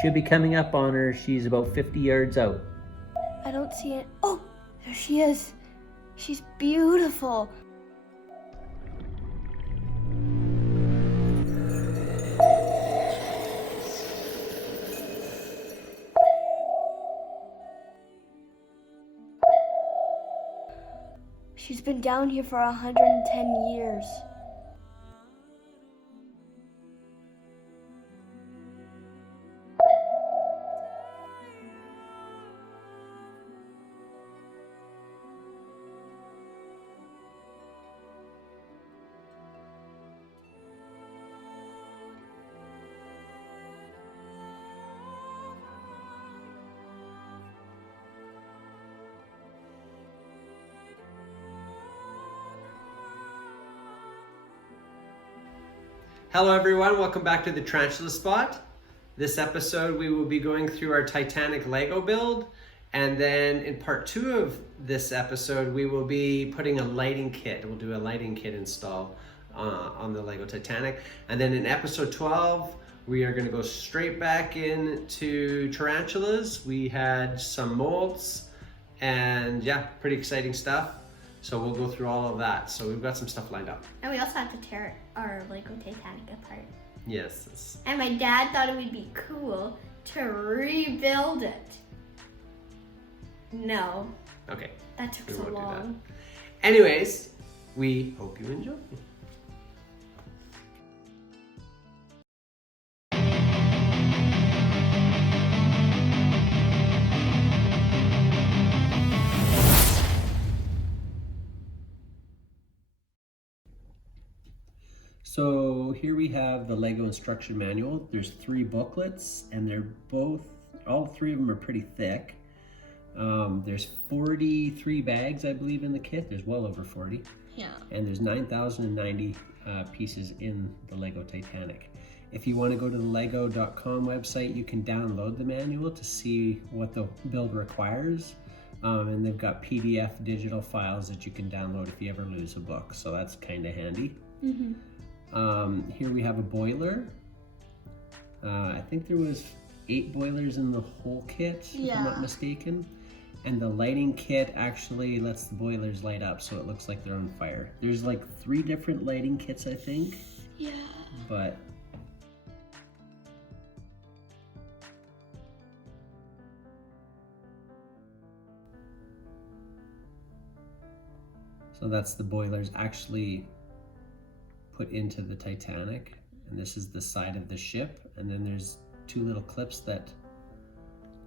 should be coming up on her. She's about 50 yards out. I don't see it. Oh, there she is. She's beautiful. She's been down here for 110 years. Hello everyone, welcome back to the Tarantula Spot. This episode we will be going through our Titanic Lego build, and then in part 2 of this episode we will be putting a lighting kit. We'll do a lighting kit install on the Lego Titanic. And then in episode 12 we are going to go straight back into tarantulas. We had some molds and yeah, pretty exciting stuff. So we'll go through all of that. So we've got some stuff lined up. And we also have to tear our Lego Titanic apart. Yes. And my dad thought it would be cool to rebuild it. No. Okay. That took We so won't do long. that. Anyways, we hope you enjoy. So here we have the Lego instruction manual. There's 3 booklets and all 3 of them are pretty thick. There's 43 bags, I believe, in the kit. There's well over 40. Yeah. And there's 9,090 pieces in the Lego Titanic. If you want to go to the lego.com website, you can download the manual to see what the build requires. And they've got PDF digital files that you can download if you ever lose a book. So that's kind of handy. Mm-hmm. Here we have a boiler. I think there was 8 boilers in the whole kit, if I'm not mistaken. And the lighting kit actually lets the boilers light up so it looks like they're on fire. There's like 3 different lighting kits, I think. Yeah. But so that's the boilers actually put into the Titanic, and this is the side of the ship, and then there's 2 little clips that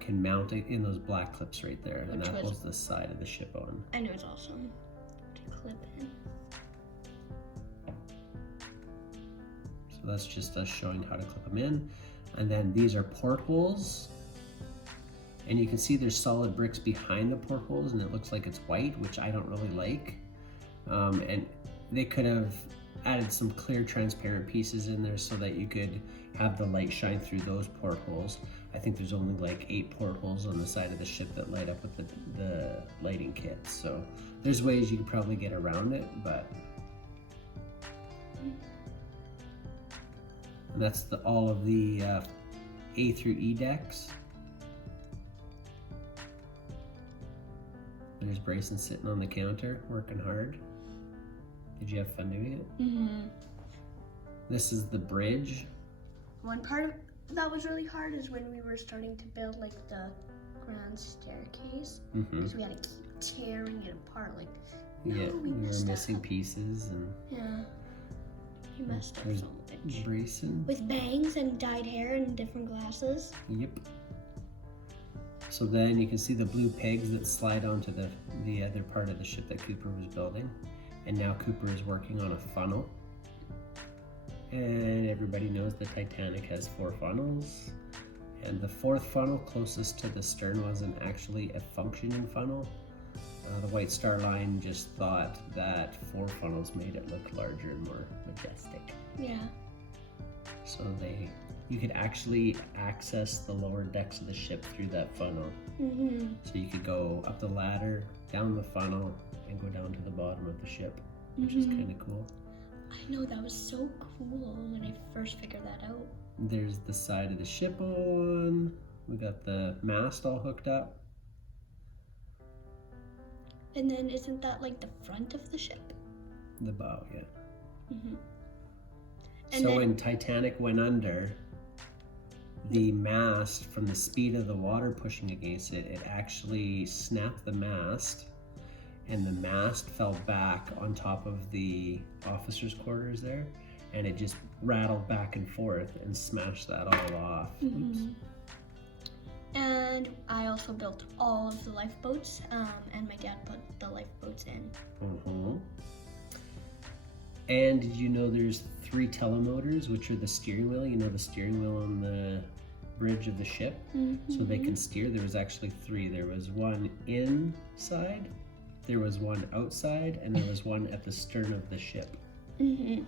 can mount it in those black clips right there, and that holds the side of the ship on. I know it's awesome to clip in. So that's just us showing how to clip them in. And then these are portholes, and you can see there's solid bricks behind the portholes, and it looks like it's white, which I don't really like. And they could have added some clear transparent pieces in there so that you could have the light shine through those portholes. I think there's only like 8 portholes on the side of the ship that light up with the lighting kit. So there's ways you could probably get around it, but and that's all of the A through E decks. There's Bryson sitting on the counter working hard. Did you have fun doing it? Mm-hmm. This is the bridge. One part that was really hard is when we were starting to build like the grand staircase. Because we had to keep tearing it apart. Like, Yeah, no, we were messed missing up. pieces, and Yeah. You messed up there's so much. Bryson. With bangs and dyed hair and different glasses. Yep. So then you can see the blue pegs that slide onto the other part of the ship that Cooper was building. And now Cooper is working on a funnel. And everybody knows the Titanic has 4 funnels. And the 4th funnel closest to the stern wasn't actually a functioning funnel. The White Star Line just thought that 4 funnels made it look larger and more majestic. Yeah. So you could actually access the lower decks of the ship through that funnel. Mm-hmm. So you could go up the ladder, down the funnel, and go down to the bottom of the ship, which is kind of cool. I know, that was so cool when I first figured that out. There's the side of the ship on one. We got the mast all hooked up. And then isn't that like the front of the ship? The bow, yeah. Mm-hmm. So when Titanic went under, the mast, from the speed of the water pushing against it, it actually snapped the mast, and the mast fell back on top of the officers' quarters there, and it just rattled back and forth and smashed that all off. Mm-hmm. Oops. And I also built all of the lifeboats, and my dad put the lifeboats in. Mm-hmm. And did you know there's 3 telemotors, which are the steering wheel? You know, the steering wheel on the bridge of the ship, so they can steer. There was actually 3. There was one inside, there was one outside, and there was one at the stern of the ship. Mm-hmm.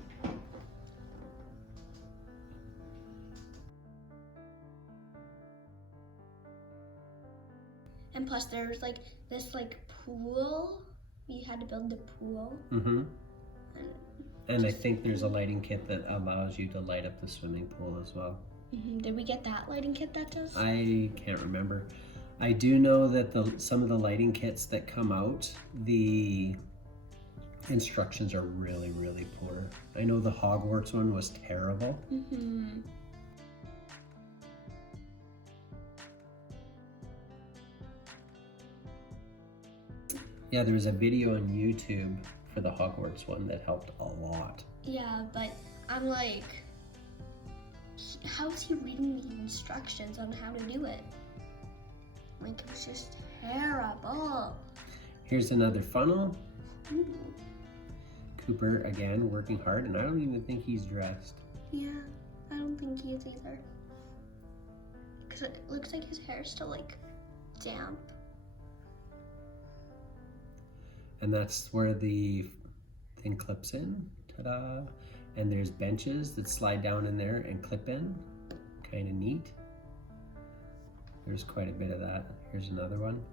And plus there was like this like pool. You had to build the pool. Mm-hmm. And I think there's a lighting kit that allows you to light up the swimming pool as well. Mm-hmm. Did we get that lighting kit that does? I can't remember. I do know that some of the lighting kits that come out, the instructions are really, really poor. I know the Hogwarts one was terrible. Mm-hmm. Yeah, there was a video on YouTube for the Hogwarts one that helped a lot. Yeah, but I'm like, how is he reading the instructions on how to do it? Like, it was just terrible. Here's another funnel. Ooh. Cooper, again, working hard, and I don't even think he's dressed. Yeah, I don't think he is either. Because it looks like his hair is still like damp. And that's where the thing clips in. Ta-da! And there's benches that slide down in there and clip in. Kind of neat. There's quite a bit of that. Here's another one.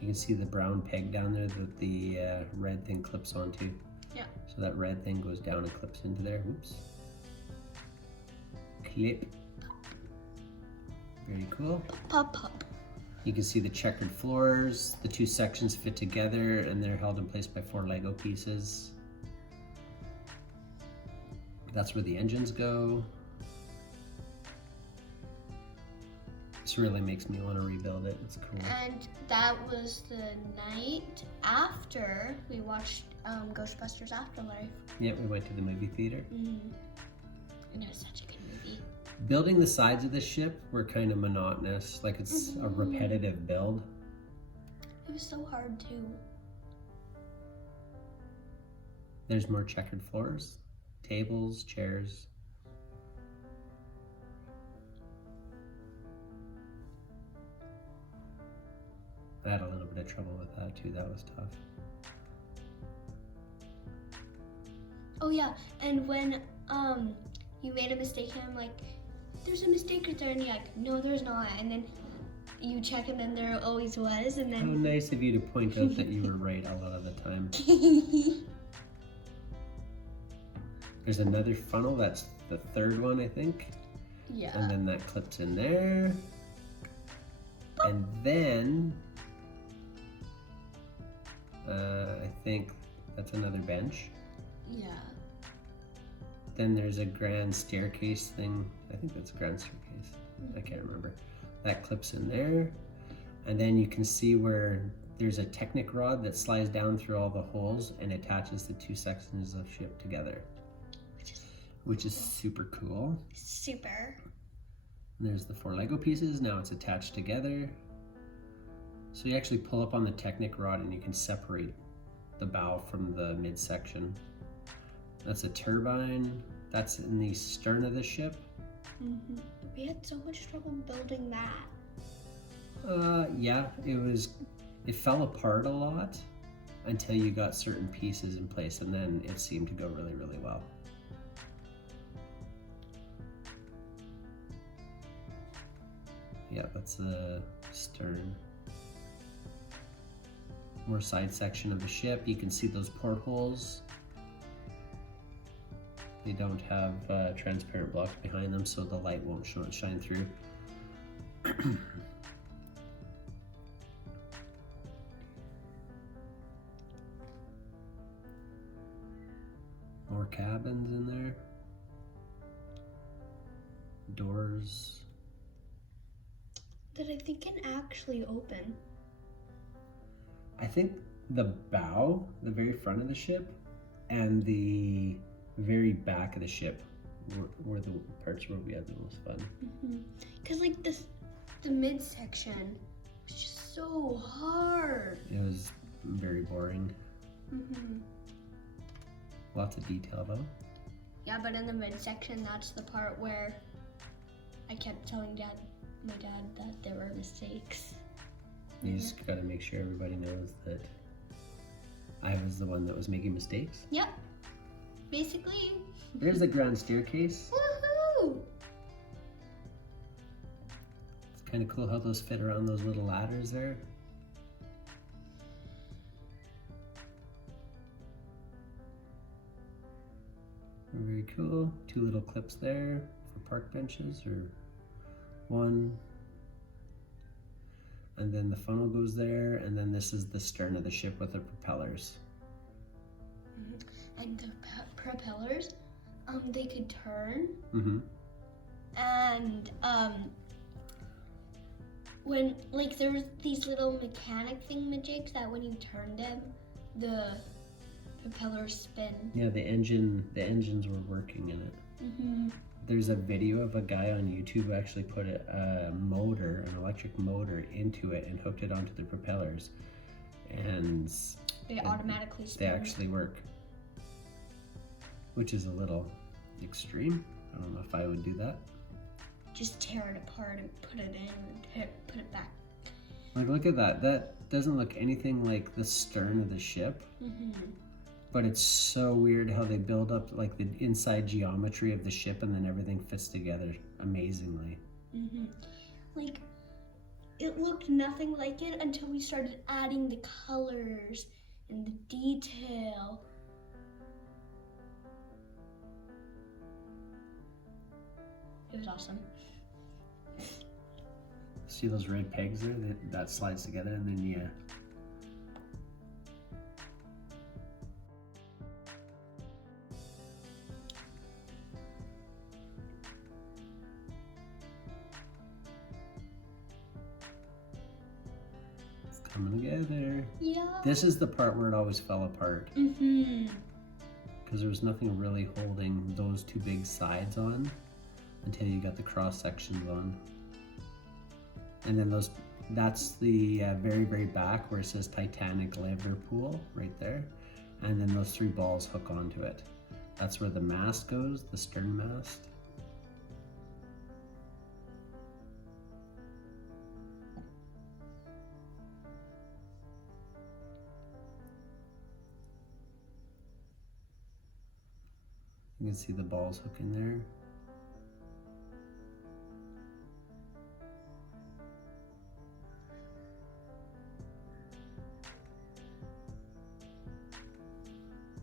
You can see the brown peg down there that the red thing clips onto. Yeah. So that red thing goes down and clips into there. Oops. Clip. Very cool. Pop, pop. You can see the checkered floors. The 2 sections fit together and they're held in place by 4 Lego pieces. That's where the engines go. This really makes me want to rebuild it. It's cool. And that was the night after we watched Ghostbusters Afterlife. Yeah, we went to the movie theater. Mm-hmm. And it was such a good movie. Building the sides of the ship were kind of monotonous. Like, it's a repetitive build. It was so hard too. There's more checkered floors, tables, chairs. I had a little bit of trouble with that too. That was tough. Oh yeah, and when you made a mistake and I'm like, there's a mistake right there, and you're like, no there's not, and then you check and then there always was, and How then nice of you to point out that you were right a lot of the time. There's another funnel, that's the 3rd one I think. Yeah. And then that clips in there. And then I think that's another bench. Yeah. Then there's a grand staircase thing. I think that's a grand staircase. I can't remember. That clips in there. And then you can see where there's a Technic rod that slides down through all the holes and attaches the 2 sections of ship together. Which is super cool. Super. And there's the 4 Lego pieces. Now it's attached together. So you actually pull up on the Technic rod and you can separate the bow from the midsection. That's a turbine. That's in the stern of the ship. Mm-hmm. We had so much trouble building that. Yeah, it fell apart a lot until you got certain pieces in place, and then it seemed to go really, really well. Yeah, that's the stern. More side section of the ship. You can see those portholes. They don't have transparent blocks behind them, so the light won't shine through. More cabins in there. Doors. That I think can actually open. I think the bow, the very front of the ship, and the very back of the ship were the parts where we had the most fun. Cause like the midsection was just so hard. It was very boring. Lots of detail though. Yeah, but in the midsection, that's the part where I kept telling my dad that there were mistakes. You just gotta make sure everybody knows that I was the one that was making mistakes. Yep. Basically. There's the grand staircase. Woohoo! It's kind of cool how those fit around those little ladders there. Very cool. 2 little clips there for park benches, or 1. And then the funnel goes there, and then this is the stern of the ship with the propellers. And the propellers, they could turn. And when like there was these little mechanic thingamajigs that when you turned them, the propellers spin. Yeah, the engines were working in it. There's a video of a guy on YouTube who actually put an electric motor into it and hooked it onto the propellers, and They automatically spin. they actually work, which is a little extreme. I don't know if I would do that. Just tear it apart and put it in and put it back. Like, look at that. That doesn't look anything like the stern of the ship. But it's so weird how they build up like the inside geometry of the ship, and then everything fits together amazingly. Like, it looked nothing like it until we started adding the colors and the detail. It was awesome. See those red pegs there? That slides together, and then you coming together. Yeah. This is the part where it always fell apart. Because there was nothing really holding those 2 big sides on until you got the cross sections on. And then that's the very, very back where it says Titanic Liverpool right there. And then those 3 balls hook onto it. That's where the mast goes, the stern mast. You can see the balls hook in there.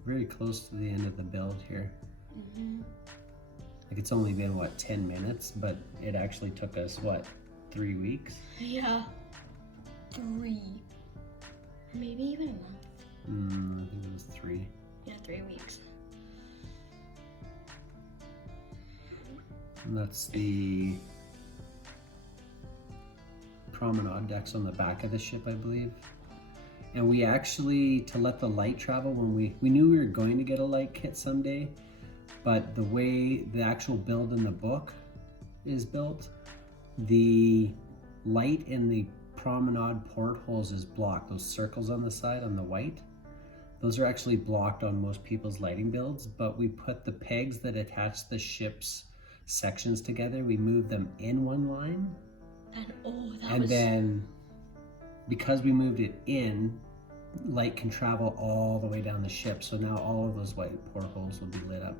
Very close to the end of the build here. Like, it's only been, what, 10 minutes, but it actually took us, what, 3 weeks? Yeah. 3. Maybe even a month. I think it was 3. Yeah, 3 weeks. And that's the promenade decks on the back of the ship, I believe. And we actually, to let the light travel, when we knew we were going to get a light kit someday, but the way the actual build in the book is built, the light in the promenade portholes is blocked. Those circles on the side on the white, those are actually blocked on most people's lighting builds, but we put the pegs that attach the ship's sections together, we moved them in one line. And then because we moved it in, light can travel all the way down the ship. So now all of those white portholes will be lit up.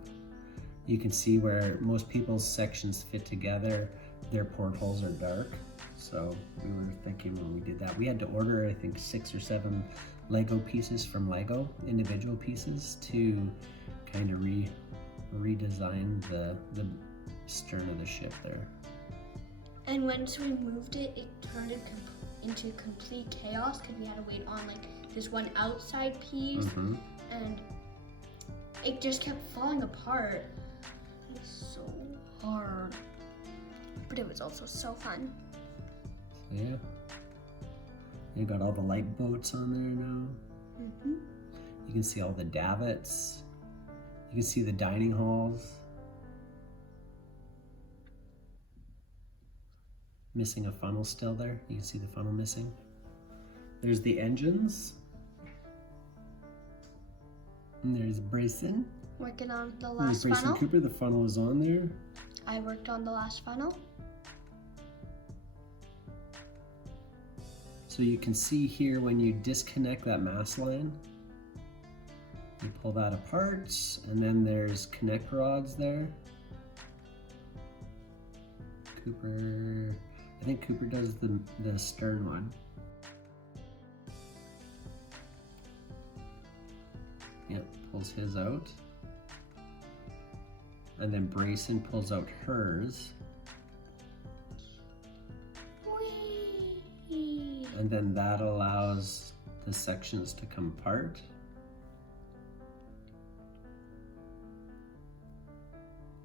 You can see where most people's sections fit together, their portholes are dark. So we were thinking when we did that, we had to order, I think, 6 or 7 Lego pieces from Lego, individual pieces, to kind of redesign the stern of the ship there. And once we moved it, it turned into complete chaos because we had to wait on like this one outside piece, and it just kept falling apart. It was so hard, but it was also so fun. So yeah, you got all the light boats on there now. You can see all the davits. You can see the dining halls. Missing a funnel still there. You can see the funnel missing. There's the engines. And there's Brayson. Working on the There's last Brayson funnel. Cooper, the funnel is on there. I worked on the last funnel. So you can see here when you disconnect that mast line, you pull that apart, and then there's connect rods there. Cooper, I think Cooper does the stern one. Yep, pulls his out. And then Brayson pulls out hers. Whee! And then that allows the sections to come apart.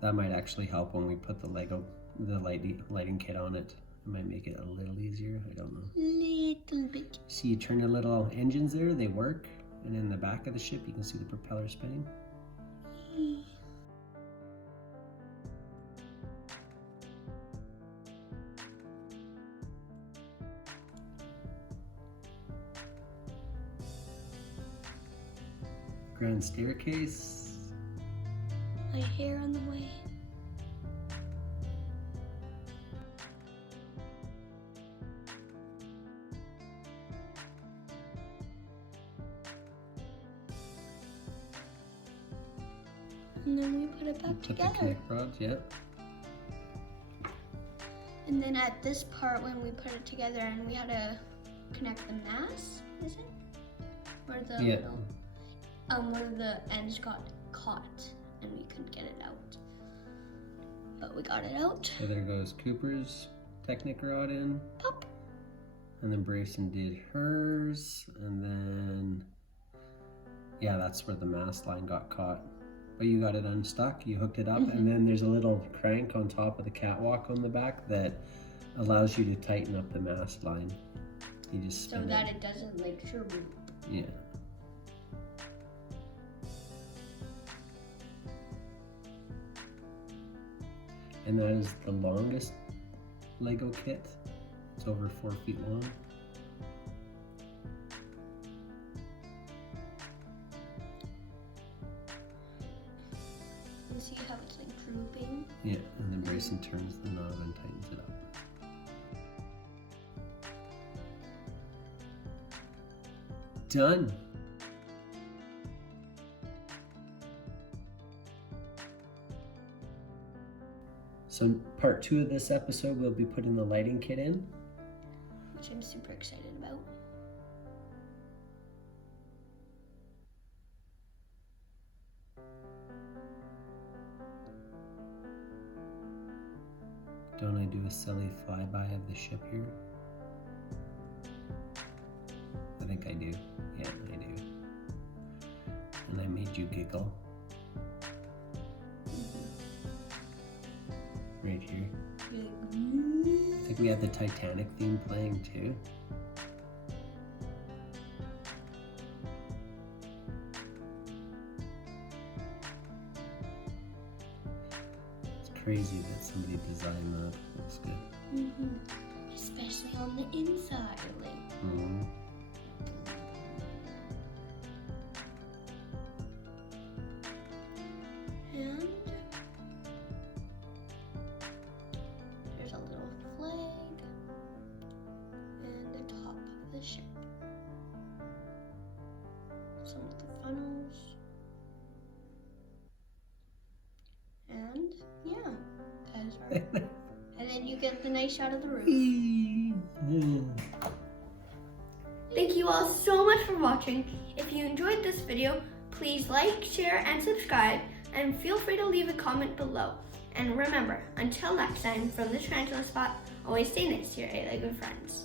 That might actually help when we put the lighting kit on it. It might make it a little easier, I don't know. Little bit. See, you turn the little engines there, they work. And in the back of the ship, you can see the propeller spinning. Grand staircase. My hair on the way. And then we put it back Put the together. connect rods, yeah. And then at this part, when we put it together and we had to connect the mast, is it? Where the Yeah. little, where the ends got caught and we couldn't get it out. But we got it out. So there goes Cooper's Technic rod in. Pop. And then Brayson did hers. And then, yeah, that's where the mast line got caught. But you got it unstuck, you hooked it up, and then there's a little crank on top of the catwalk on the back that allows you to tighten up the mast line. You just So spin that it. it doesn't like shroom. Yeah. And that is the longest Lego kit. It's over 4 feet long. You see how it's like drooping? Yeah, and then Brayson turns the knob and tightens it up. Done. So part 2 of this episode, we'll be putting the lighting kit in. Which I'm super excited about. Don't I do a silly flyby of the ship here? I think I do. Yeah, I do. And I made you giggle. Right here. I think we have the Titanic theme playing too. It's crazy that somebody designed that. Looks good. Especially on the inside, like. Mhm. And there's a little flag and the top of the ship. Some of the funnels. And yeah, that is our. And then you get the nice shot of the roof. Thank you all so much for watching. If you enjoyed this video, please like, share, and subscribe, and feel free to leave a comment below. And remember, until next time, from the Tarantula Spot, always stay nice to your Lego friends.